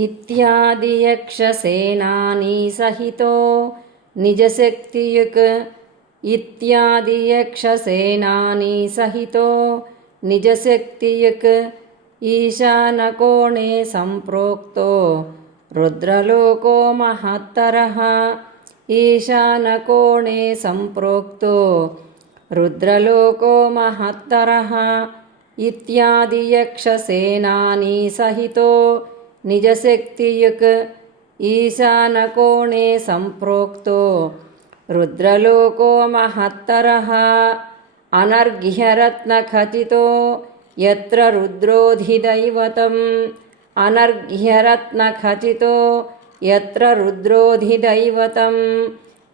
इत्यादि यक्षसेनानी सहितो निजशक्तियुक् इत्यादि यक्षसेनानी सहितो निजशक्तियुक् ईशानकोणे सम्प्रोक्तो रुद्रलोको महत्तरः ईशानकोणे सम्प्रोक्तो रुद्रलोको महत्तरः इत्यादि यक्षसेनानी सहितो निजशक्तियुक् ईशानकोणे सम्प्रोक्तो रुद्रलोको महत्तरः अनर्घ्यरत्नखचितो यत्र रुद्रोऽधिदैवतम् अनर्घ्यरत्नखचितो यत्र रुद्रोऽधिदैवतं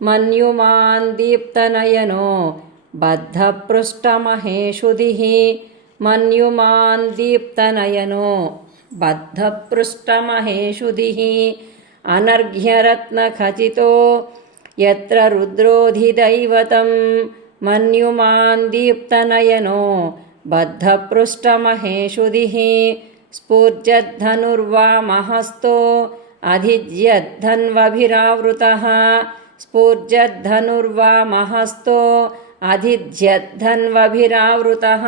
मन्युमान् दीप्तनयनो बद्धपृष्ठमहेषुधिः मन्युमान् दीप्तनयनो बद्धपृष्ठमहेषुधिः अनर्घ्यरत्नखचितो यत्र रुद्रोऽधिदैवतं मन्युमान् दीप्तनयनो बद्धपृष्ठमहेषुधिः स्फूर्जद्धनुर्वामहस्तो अधिज्यद्धन्वभिरावृतः स्फूर्जद्धनुर्वामहस्तो अधिज्यद्धन्वभिरावृतः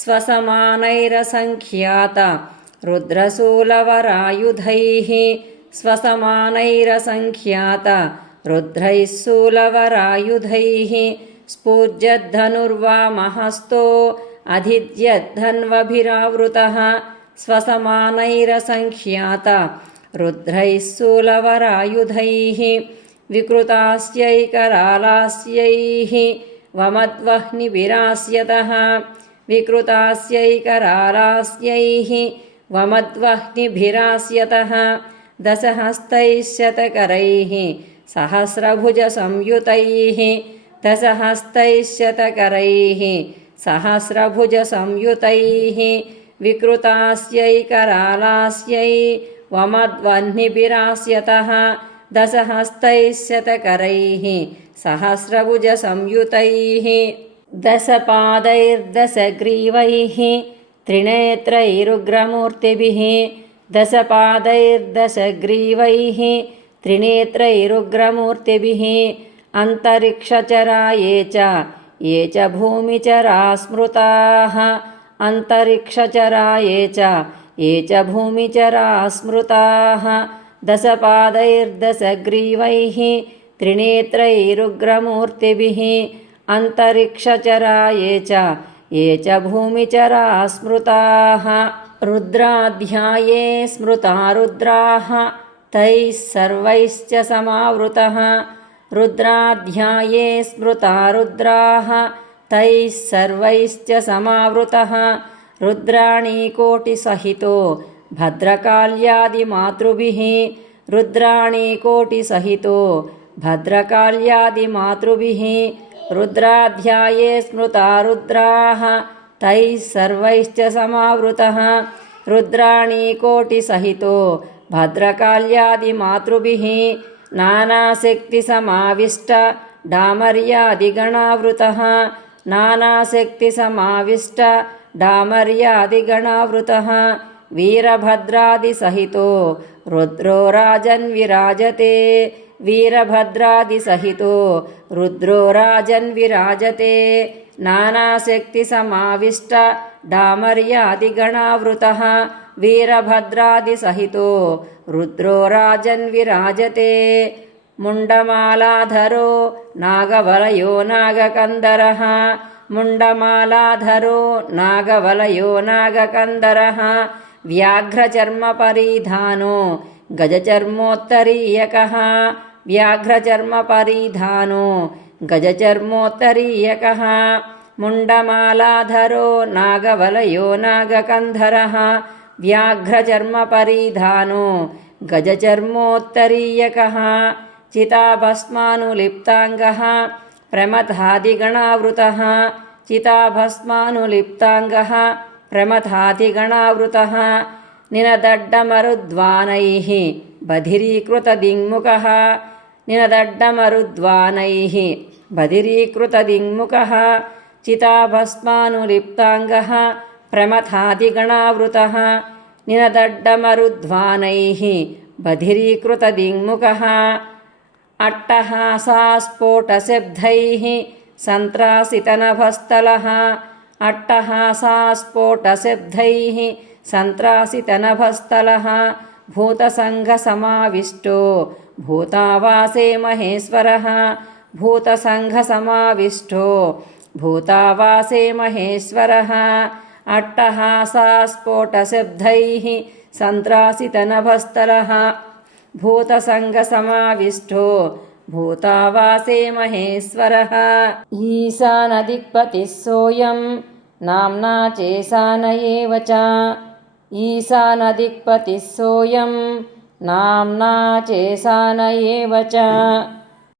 स्वसमानैरसङ्ख्यात रुद्रशूलवरायुधैः स्वसमानैरसङ्ख्यात रुद्रैः शूलवरायुधैः स्फूर्जद्धनुर्वामहस्तो अधिज्यद्धन्वभिरावृतः स्वसमानैरसङ्ख्यात रुद्रैः शूलवरायुधैः विकृतास्यैकरालास्यैः वमद्वह्निभिरास्यतः विकृतास्यैकरालास्यैः वमद्वह्निभिरास्यतः दशहस्तैः शतकरैः सहस्रभुजसंयुतैः दशहस्तैः शतकरैः सहस्रभुजसंयुतैः विकृतास्यैकरालास्यै वमद्वह्निभिरास्यतः दशहस्तैः शतकरैः सहस्रभुजसंयुतैः दशपादैर्दशग्रीवैः त्रिनेत्रैरुग्रमूर्तिभिः दशपादैर्दशग्रीवैः त्रिनेत्रैरुग्रमूर्तिभिः अन्तरिक्षचरा ये च भूमिचरा स्मृताः अन्तरिक्षचरा ये च भूमिचरा स्मृताः दशपादैर्दशग्रीवैः त्रिनेत्रैरुग्रमूर्तिभिः अन्तरिक्षचरा ये च भूमिचरा स्मृताः रुद्राध्याये स्मृता रुद्राः तैः सर्वैश्च समावृतः रुद्राध्याये स्मृता रुद्राः तैः सर्वैश्च समावृतः रुद्राणीकोटिसहितो भद्रकाल्यादिमातृभिः रुद्राणीकोटिसहितो भद्रकाल्यादिमातृभिः रुद्राध्याये स्मृता रुद्राः तैः सर्वैश्च समावृतः रुद्राणीकोटिसहितो भद्रकाल्यादिमातृभिः नानाशक्तिसमाविष्ट डामर्यादिगणावृतः नानाशक्तिसमाविष्ट डामर्यादिगणावृतः वीरभद्रादिसहितो रुद्रो राजन्विराजते वीरभद्रादिसहितो रुद्रो राजन्विराजते नानाशक्तिसमाविष्ट डामर्यादिगणावृतः वीरभद्रादिसहितो रुद्रो राजन्विराजते मुण्डमालाधरो नागवलयो नागकन्दरः मुण्डमालाधरो नागवलयो नागकन्दरः व्याघ्रचर्मपरिधानो गजचर्मोत्तरीयकः व्याघ्रचर्मपरिधानो गजचर्मोत्तरीयकः मुण्डमालाधरो नागवलयो नागकन्धरः व्याघ्रचर्मपरिधानो गजचर्मोत्तरीयकः चिताभस्मानुलिप्ताङ्गः प्रमथादिगणावृतः चिताभस्मानुलिप्ताङ्गः प्रमथादिगणावृतः निनदड्डमरुद्वानैः बधिरीकृतदिङ्मुखः निनदड्डमरुद्वानैः बधिरीकृतदिङ्मुखः चिताभस्मानुलिप्ताङ्गः प्रमथादिगणावृतः निनदड्डमरुध्वानैः बधिरीकृतदिङ्मुखः अट्टहासास्फोटशब्दैः सन्त्रासितनभस्तलः अट्टहासास्फोटशब्दैः सन्त्रासितनभस्तलः भूतसङ्घसमाविष्टो भूतावासे महेश्वरः भूतसङ्घसमाविष्टो भूतावासे महेश्वरः अट्टहासास्फोटशब्दैः सन्त्रासितनभस्तलः भूतसङ्घसमाविष्टो भूतावासे महेश्वरः ईशानदिक्पतिः सोऽयं नाम्ना चेशान एव च ईशानदिक्पतिः सोऽयं नाम्ना चेशान एव च।